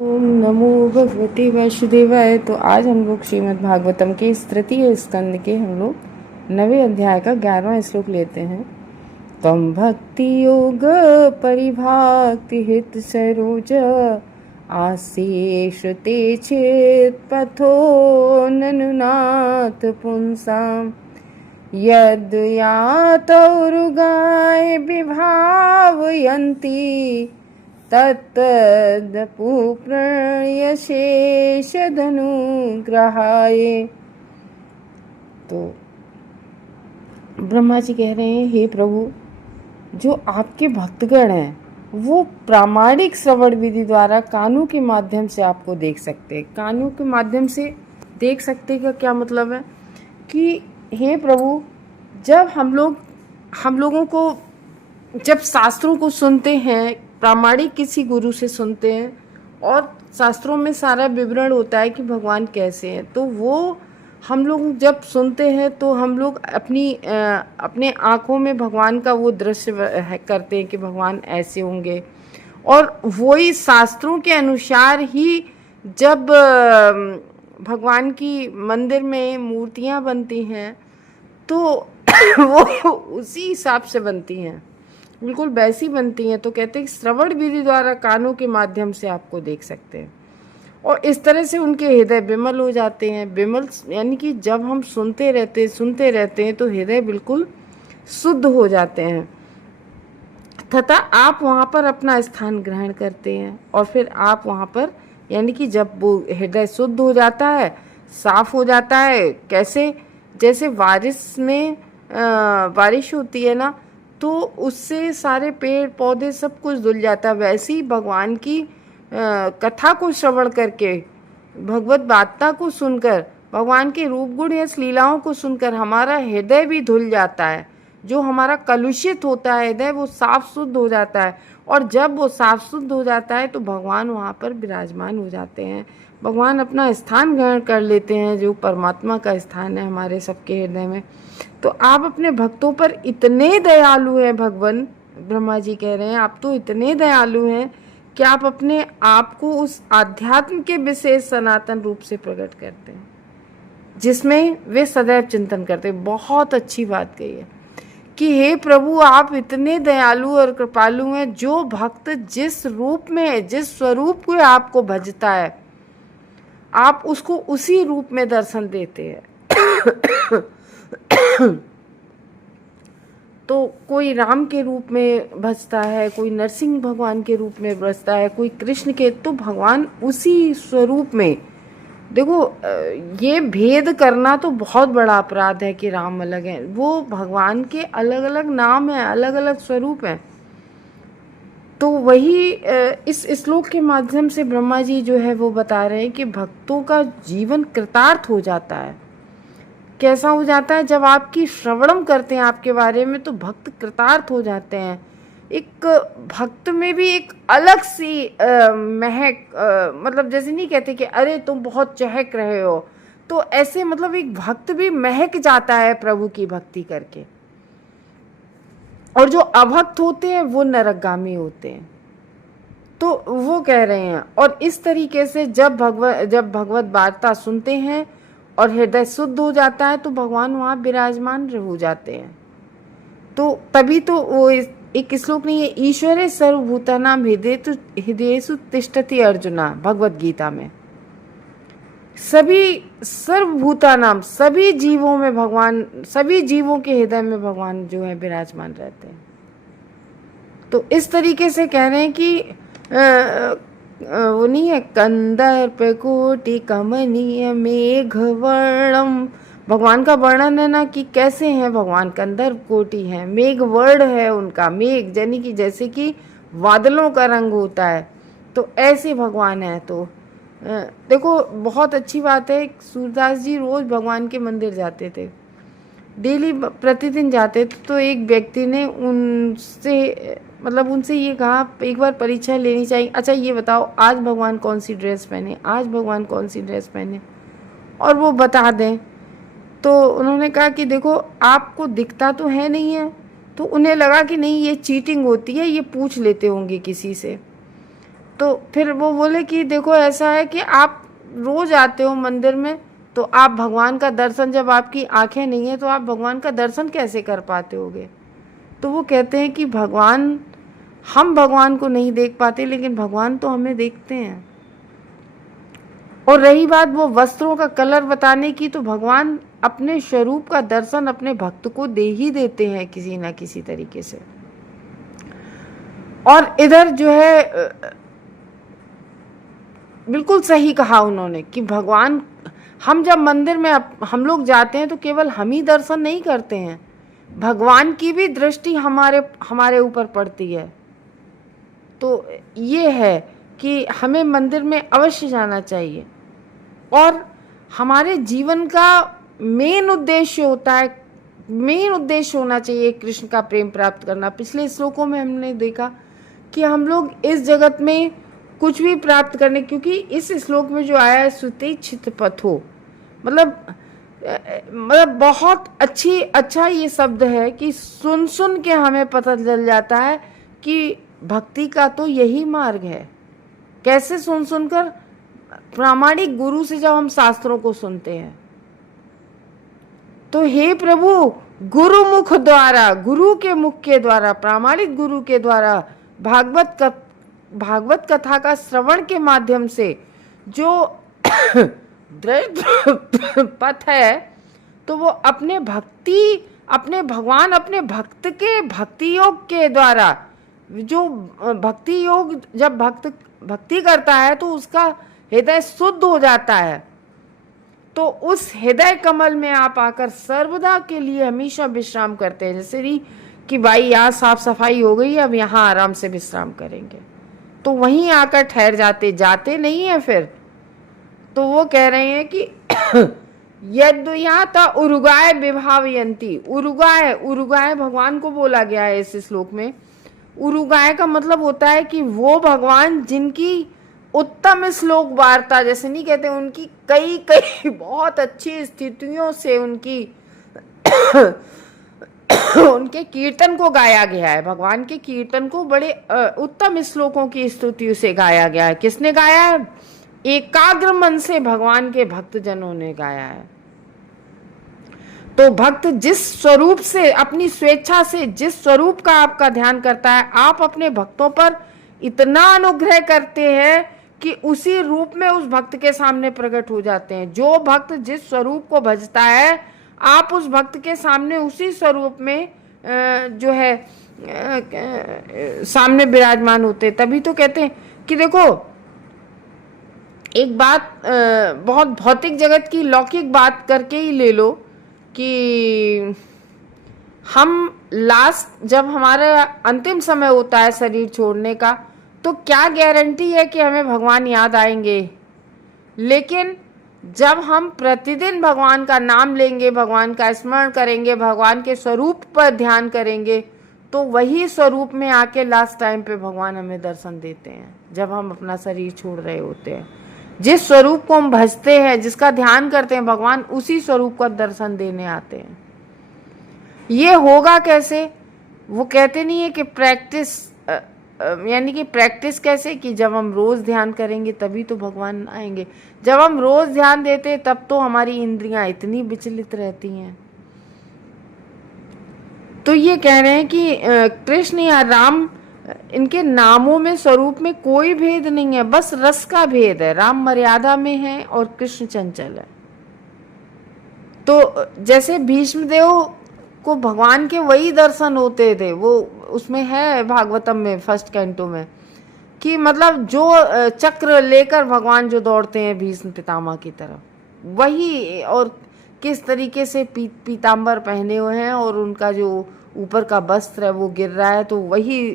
ओम नमो भगवते वासुदेवाय। तो आज हम लोग श्रीमद् भागवतम के इस तृतीय स्कंद के हम लोग 9वें अध्याय का 11वां श्लोक लेते हैं। तम भक्ति योग परिभाक्ति हित सरोज आशेष ते चेत पथो ननुनाथ पुंसाम यद यातौरुगाय विभावयन्ति तत्तदपुप्रणयशेषधनुग्रहाय। तो ब्रह्मा जी कह रहे हैं, हे प्रभु, जो आपके भक्तगण हैं वो प्रामाणिक श्रवण विधि द्वारा कानों के माध्यम से आपको देख सकते हैं। कानों के माध्यम से देख सकते का क्या मतलब है कि हे प्रभु, जब हम लोगों को जब शास्त्रों को सुनते हैं, प्रामाणिक किसी गुरु से सुनते हैं और शास्त्रों में सारा विवरण होता है कि भगवान कैसे हैं, तो वो हम लोग जब सुनते हैं तो हम लोग अपने आँखों में भगवान का वो दृश्य करते हैं कि भगवान ऐसे होंगे। और वही शास्त्रों के अनुसार ही जब भगवान की मंदिर में मूर्तियाँ बनती हैं तो वो उसी हिसाब से बनती हैं, बिल्कुल वैसी बनती हैं। तो कहते हैं कि श्रवण विधि द्वारा कानों के माध्यम से आपको देख सकते हैं और इस तरह से उनके हृदय विमल हो जाते हैं। विमल यानी कि जब हम सुनते रहते हैं तो हृदय बिल्कुल शुद्ध हो जाते हैं तथा आप वहाँ पर अपना स्थान ग्रहण करते हैं। और फिर आप वहाँ पर यानी कि जब वो हृदय शुद्ध हो जाता है, साफ हो जाता है, कैसे जैसे बारिश होती है ना, तो उससे सारे पेड़ पौधे सब कुछ धुल जाता है, वैसे ही भगवान की कथा को श्रवण करके, भगवत वार्ता को सुनकर, भगवान के रूप गुण या लीलाओं को सुनकर हमारा हृदय भी धुल जाता है। जो हमारा कलुषित होता है हृदय, वो साफ शुद्ध हो जाता है। और जब वो साफ शुद्ध हो जाता है तो भगवान वहाँ पर विराजमान हो जाते हैं, भगवान अपना स्थान ग्रहण कर लेते हैं, जो परमात्मा का स्थान है हमारे सबके हृदय में। तो आप अपने भक्तों पर इतने दयालु हैं भगवान, ब्रह्मा जी कह रहे हैं, आप तो इतने दयालु हैं कि आप अपने आप को उस आध्यात्म के विशेष सनातन रूप से प्रकट करते हैं जिसमें वे सदैव चिंतन करते हैं। बहुत अच्छी बात कही है कि हे प्रभु, आप इतने दयालु और कृपालु हैं, जो भक्त जिस रूप में है, जिस स्वरूप को आपको भजता है, आप उसको उसी रूप में दर्शन देते हैं। तो कोई राम के रूप में भजता है, कोई नरसिंह भगवान के रूप में भजता है, कोई कृष्ण के, तो भगवान उसी स्वरूप में। देखो, ये भेद करना तो बहुत बड़ा अपराध है कि राम अलग है। वो भगवान के अलग अलग नाम हैं, अलग अलग स्वरूप हैं। तो वही इस श्लोक के माध्यम से ब्रह्मा जी जो है वो बता रहे हैं कि भक्तों का जीवन कृतार्थ हो जाता है। कैसा हो जाता है? जब आपकी श्रवणम करते हैं आपके बारे में तो भक्त कृतार्थ हो जाते हैं। एक भक्त में भी एक अलग सी महक, मतलब जैसे नहीं कहते कि अरे तुम बहुत चहक रहे हो, तो ऐसे मतलब एक भक्त भी महक जाता है प्रभु की भक्ति करके। और जो अभक्त होते हैं वो नरकगामी होते हैं। तो वो कह रहे हैं, और इस तरीके से जब भगवत वार्ता सुनते हैं और हृदय शुद्ध हो जाता है तो भगवान वहाँ विराजमान हो जाते हैं। तो तभी तो वो एक श्लोक नहीं है, ईश्वरे सर्वभूतानां हृदयेषु तिष्ठति अर्जुना, भगवत गीता में। सभी सर्वभूतानां, सभी जीवों में भगवान, सभी जीवों के हृदय में भगवान जो है विराजमान रहते हैं। तो इस तरीके से कह रहे हैं कि वो नहीं है, कंदर्प कोटि कमनीय मेघवर्णम, भगवान का वर्णन है ना कि कैसे हैं भगवान, कंदर्प कोटि है, मेघ वर्ण है उनका, मेघ यानी कि जैसे कि बादलों का रंग होता है, तो ऐसे भगवान है। तो देखो, बहुत अच्छी बात है, सूरदास जी रोज भगवान के मंदिर जाते थे, डेली प्रतिदिन जाते थे। तो एक व्यक्ति ने उनसे ये कहा, एक बार परीक्षा लेनी चाहिए, अच्छा ये बताओ आज भगवान कौन सी ड्रेस पहने, आज भगवान कौन सी ड्रेस पहने, और वो बता दें। तो उन्होंने कहा कि देखो, आपको दिखता तो है नहीं है, तो उन्हें लगा कि नहीं ये चीटिंग होती है, ये पूछ लेते होंगे किसी से। तो फिर वो बोले कि देखो ऐसा है कि आप रोज आते हो मंदिर में, तो आप भगवान का दर्शन, जब आपकी आंखें नहीं है तो आप भगवान का दर्शन कैसे कर पाते होगे। तो वो कहते हैं कि भगवान, हम भगवान को नहीं देख पाते लेकिन भगवान तो हमें देखते हैं। और रही बात वो वस्त्रों का कलर बताने की, तो भगवान अपने स्वरूप का दर्शन अपने भक्त को दे ही देते हैं किसी ना किसी तरीके से। और इधर जो है बिल्कुल सही कहा उन्होंने कि भगवान, हम जब मंदिर में हम लोग जाते हैं तो केवल हम ही दर्शन नहीं करते हैं, भगवान की भी दृष्टि हमारे ऊपर पड़ती है। तो ये है कि हमें मंदिर में अवश्य जाना चाहिए। और हमारे जीवन का मेन उद्देश्य होता है, मेन उद्देश्य होना चाहिए कृष्ण का प्रेम प्राप्त करना। पिछले श्लोकों में हमने देखा कि हम लोग इस जगत में कुछ भी प्राप्त करने, क्योंकि इस श्लोक में जो आया है सुतेच्छित पथो, मतलब बहुत अच्छा ये शब्द है कि सुन सुन के हमें पता चल जाता है कि भक्ति का तो यही मार्ग है। कैसे सुन सुनकर, प्रामाणिक गुरु से जब हम शास्त्रों को सुनते हैं तो हे प्रभु, गुरु मुख द्वारा, गुरु के मुख के द्वारा, प्रामाणिक गुरु के द्वारा भागवत कथा का श्रवण के माध्यम से जो पथ है, तो वो अपने भगवान अपने भक्त के भक्ति योग के द्वारा, जो भक्ति योग जब भक्ति करता है तो उसका हृदय शुद्ध हो जाता है। तो उस हृदय कमल में आप आकर सर्वदा के लिए हमेशा विश्राम करते हैं। जैसे कि भाई यहाँ साफ सफाई हो गई, अब यहाँ आराम से विश्राम करेंगे, तो वहीं आकर ठहर जाते नहीं है फिर। तो वो कह रहे हैं कि यद्याता उरुगाय विभावयंती, उरुगाय भगवान को बोला गया है इस श्लोक में। उरुगाय का मतलब होता है कि वो भगवान जिनकी उत्तम श्लोक वार्ता, जैसे नहीं कहते, उनकी कई बहुत अच्छी स्थितियों से उनके कीर्तन को गाया गया है। भगवान के कीर्तन को बड़े उत्तम श्लोकों की स्तुतियों से गाया गया है। किसने गाया है? एकाग्र मन से भगवान के भक्त जनों ने गाया है। तो भक्त जिस स्वरूप से, अपनी स्वेच्छा से जिस स्वरूप का आपका ध्यान करता है, आप अपने भक्तों पर इतना अनुग्रह करते हैं कि उसी रूप में उस भक्त के सामने प्रकट हो जाते हैं। जो भक्त जिस स्वरूप को भजता है, आप उस भक्त के सामने उसी स्वरूप में जो है सामने विराजमान होते। तभी तो कहते हैं कि देखो, एक बात बहुत भौतिक जगत की लौकिक बात करके ही ले लो कि हम जब हमारा अंतिम समय होता है शरीर छोड़ने का, तो क्या गारंटी है कि हमें भगवान याद आएंगे। लेकिन जब हम प्रतिदिन भगवान का नाम लेंगे, भगवान का स्मरण करेंगे, भगवान के स्वरूप पर ध्यान करेंगे, तो वही स्वरूप में आके लास्ट टाइम पे भगवान हमें दर्शन देते हैं। जब हम अपना शरीर छोड़ रहे होते हैं, जिस स्वरूप को हम भजते हैं, जिसका ध्यान करते हैं, भगवान उसी स्वरूप का दर्शन देने आते हैं। ये होगा कैसे? वो कहते नहीं है कि प्रैक्टिस, यानी कि प्रैक्टिस कैसे, कि जब हम रोज ध्यान करेंगे तभी तो भगवान आएंगे। जब हम रोज ध्यान देते तब तो हमारी इंद्रियां इतनी विचलित रहती हैं। तो ये कह रहे हैं कि कृष्ण या राम, इनके नामों में, स्वरूप में कोई भेद नहीं है, बस रस का भेद है। राम मर्यादा में है और कृष्ण चंचल है। तो जैसे भीष्मदेव को भगवान के वही दर्शन होते थे, वो उसमें है भागवतम में फर्स्ट कैंटो में, कि मतलब जो चक्र लेकर भगवान जो दौड़ते हैं भीष्म पितामह की तरफ, वही, और किस तरीके से पीताम्बर पहने हुए हैं और उनका जो ऊपर का वस्त्र है वो गिर रहा है, तो वही,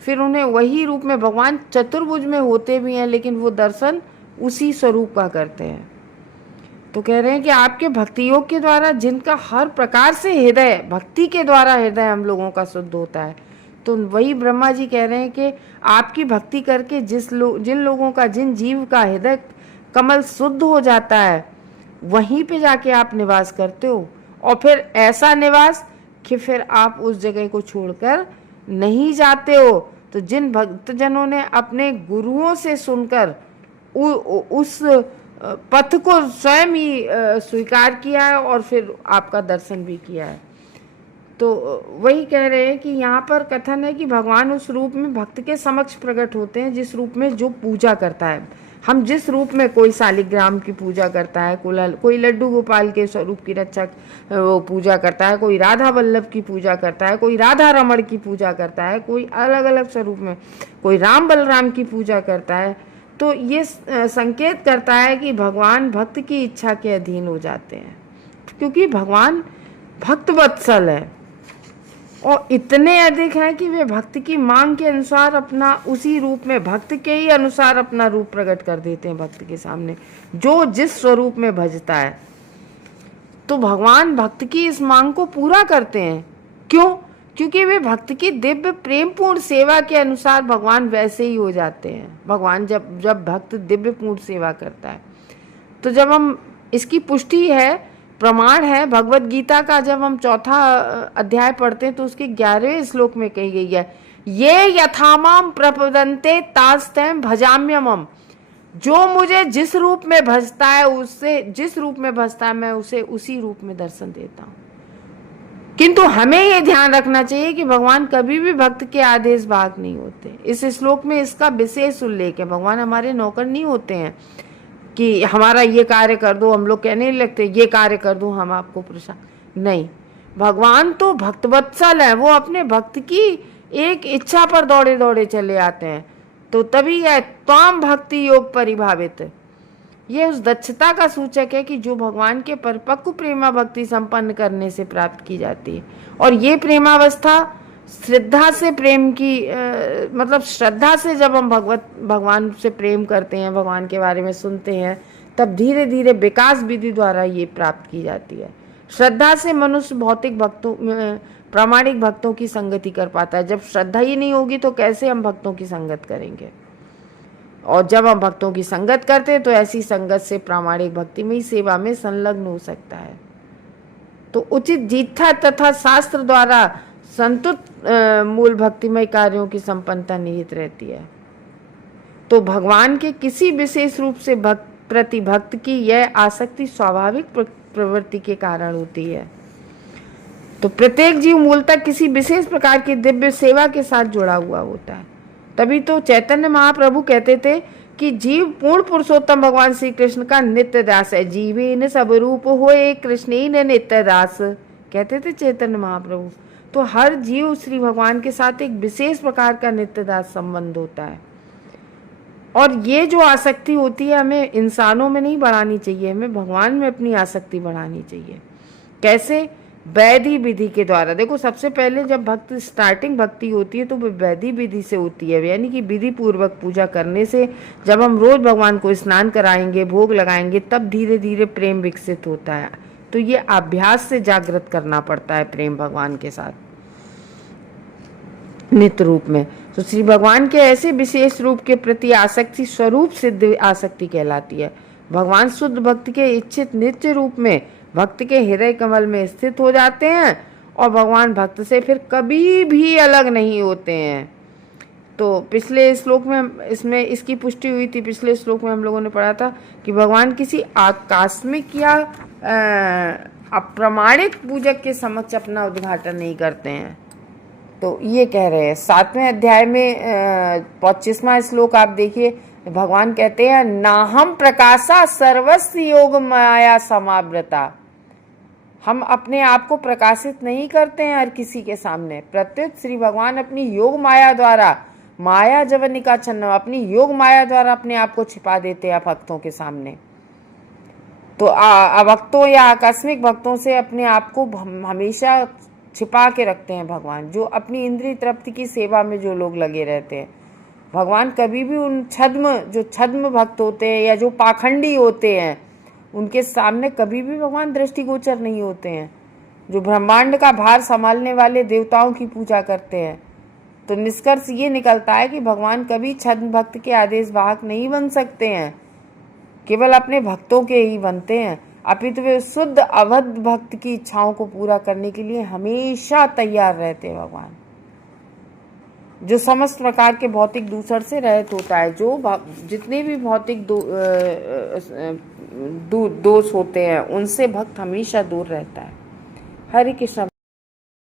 फिर उन्हें वही रूप में, भगवान चतुर्भुज में होते भी हैं लेकिन वो दर्शन उसी स्वरूप का करते हैं। तो कह रहे हैं कि आपके भक्ति योग के द्वारा, जिनका हर प्रकार से हृदय, भक्ति के द्वारा हृदय हम लोगों का शुद्ध होता है, तो वही ब्रह्मा जी कह रहे हैं कि आपकी भक्ति करके जिन लोगों का, जिन जीव का हृदय कमल शुद्ध हो जाता है, वहीं पे जाके आप निवास करते हो। और फिर ऐसा निवास कि फिर आप उस जगह को छोड़कर नहीं जाते हो। तो जिन भक्तजनों ने अपने गुरुओं से सुनकर उस पथ को स्वयं ही स्वीकार किया है और फिर आपका दर्शन भी किया है, तो वही कह रहे हैं कि यहाँ पर कथन है कि भगवान उस रूप में भक्त के समक्ष प्रकट होते हैं जिस रूप में जो पूजा करता है। हम जिस रूप में, कोई शालिग्राम की पूजा करता है, कोई लड्डू गोपाल के स्वरूप की रक्षा वो पूजा करता है, कोई राधा वल्लभ की पूजा करता है, कोई राधा रमण की पूजा करता है, कोई अलग अलग स्वरूप में, कोई राम बलराम की पूजा करता है। तो ये संकेत करता है कि भगवान भक्त की इच्छा के अधीन हो जाते हैं, क्योंकि भगवान भक्त वत्सल है और इतने अधिक है कि वे भक्त की मांग के अनुसार अपना उसी रूप में, भक्त के ही अनुसार अपना रूप प्रकट कर देते हैं भक्त के सामने, जो जिस स्वरूप में भजता है। तो भगवान भक्त की इस मांग को पूरा करते हैं। क्यों? क्योंकि वे भक्त की दिव्य प्रेमपूर्ण सेवा के अनुसार भगवान वैसे ही हो जाते हैं। भगवान जब भक्त दिव्य पूर्ण सेवा करता है, तो जब हम इसकी पुष्टि है, प्रमाण है भगवत गीता का, जब हम 4था अध्याय पढ़ते हैं तो उसके 11वें श्लोक में कही गई है, ये यथामाम प्रपदन्ते तास्तैं भजाम्यमम्। जो मुझे जिस रूप में भजता है, उससे जिस रूप में भजता है, मैं उसे उसी रूप में दर्शन देता हूँ। किंतु हमें ये ध्यान रखना चाहिए कि भगवान कभी भी भक्त के आदेश भाग नहीं होते। इस श्लोक में इसका विशेष उल्लेख है। भगवान हमारे नौकर नहीं होते हैं कि हमारा ये कार्य कर दो, हम लोग कहने नहीं लगते ये कार्य कर दो हम आपको प्रसाद, नहीं। भगवान तो भक्तवत्सल है, वो अपने भक्त की एक इच्छा पर दौड़े दौड़े चले आते हैं। तो तभी है त्वाम भक्ति योग परिभावित, ये उस दक्षता का सूचक है कि जो भगवान के परिपक्व प्रेमा भक्ति संपन्न करने से प्राप्त की जाती है। और ये प्रेमावस्था श्रद्धा से प्रेम की मतलब श्रद्धा से जब हम भगवान से प्रेम करते हैं, भगवान के बारे में सुनते हैं, तब धीरे धीरे विकास विधि द्वारा ये प्राप्त की जाती है। श्रद्धा से मनुष्य भौतिक भक्तों प्रामाणिक भक्तों की संगति कर पाता है। जब श्रद्धा ही नहीं होगी तो कैसे हम भक्तों की संगत करेंगे? और जब हम भक्तों की संगत करते हैं तो ऐसी संगत से प्रामाणिक भक्ति में ही सेवा में संलग्न हो सकता है। तो उचित जीथा तथा शास्त्र द्वारा संतुत मूल भक्तिमय कार्यों की संपन्नता निहित रहती है। तो भगवान के किसी विशेष रूप से प्रति भक्त की यह आसक्ति स्वाभाविक प्रवृत्ति के कारण होती है। तो प्रत्येक जीव मूलतः किसी विशेष प्रकार की दिव्य सेवा के साथ जुड़ा हुआ होता है। तभी तो चैतन्य महाप्रभु कहते थे कि जीव पूर्ण पुरुषोत्तम भगवान श्री कृष्ण का नित्य दास है। जीवेन सब रूप होए कृष्णेन नित्य दास, कहते थे चैतन्य महाप्रभु। तो हर जीव श्री भगवान के साथ एक विशेष प्रकार का नित्य दास संबंध होता है। और ये जो आसक्ति होती है हमें इंसानों में नहीं बढ़ानी चाहिए, हमें भगवान में अपनी आसक्ति बढ़ानी चाहिए। कैसे? वैधि विधि के द्वारा। देखो, सबसे पहले जब भक्त स्टार्टिंग भक्ति होती है तो वो वैधि विधि से होती है, यानी कि विधि पूर्वक पूजा करने से। जब हम रोज भगवान को स्नान कराएंगे, भोग लगाएंगे, तब धीरे धीरे प्रेम विकसित होता है। तो ये अभ्यास से जागृत करना पड़ता है प्रेम भगवान के साथ नित्य रूप में। तो श्री भगवान के ऐसे विशेष रूप के प्रति आसक्ति स्वरूप सिद्ध आसक्ति कहलाती है। भगवान शुद्ध भक्त के इच्छित नित्य रूप में भक्त के हृदय कमल में स्थित हो जाते हैं और भगवान भक्त से फिर कभी भी अलग नहीं होते हैं। तो पिछले श्लोक में इसमें इसकी पुष्टि हुई थी। पिछले श्लोक में हम लोगों ने पढ़ा था कि भगवान किसी आकस्मिक या अप्रमाणिक पूजक के समक्ष अपना उद्घाटन नहीं करते हैं। तो ये कह रहे हैं 7वें अध्याय में 25वां श्लोक आप देखिए, भगवान कहते हैं नाहम प्रकाशा सर्वस्व योग माया समावृता। हम अपने आप को प्रकाशित नहीं करते हैं हर किसी के सामने, प्रत्युत श्री भगवान अपनी योग माया द्वारा, माया जवनिका छन्नम, अपनी योग माया द्वारा अपने आप को छिपा देते हैं भक्तों के सामने। तो अभक्तों या आकस्मिक भक्तों से अपने आप को हमेशा छिपा के रखते हैं भगवान, जो अपनी इंद्रिय तृप्ति की सेवा में जो लोग लगे रहते हैं। भगवान कभी भी उन छद्म भक्त होते हैं या जो पाखंडी होते हैं, उनके सामने कभी भी भगवान दृष्टिगोचर नहीं होते हैं। जो ब्रह्मांड का भार संभालने वाले देवताओं की पूजा करते हैं। तो निष्कर्ष ये निकलता है कि भगवान कभी छद्म भक्त के आदेश वाहक नहीं बन सकते हैं, केवल अपने भक्तों के ही बनते हैं। अपितु वे शुद्ध अवध भक्त की इच्छाओं को पूरा करने के लिए हमेशा तैयार रहते हैं भगवान। जो समस्त प्रकार के भौतिक दूसर से रहित होता है, जो जितने भी भौतिक दोष होते हैं उनसे भक्त हमेशा दूर रहता है। हरे कृष्ण।